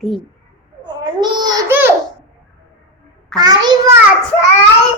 நீதி நீதி அறிவாற்றல்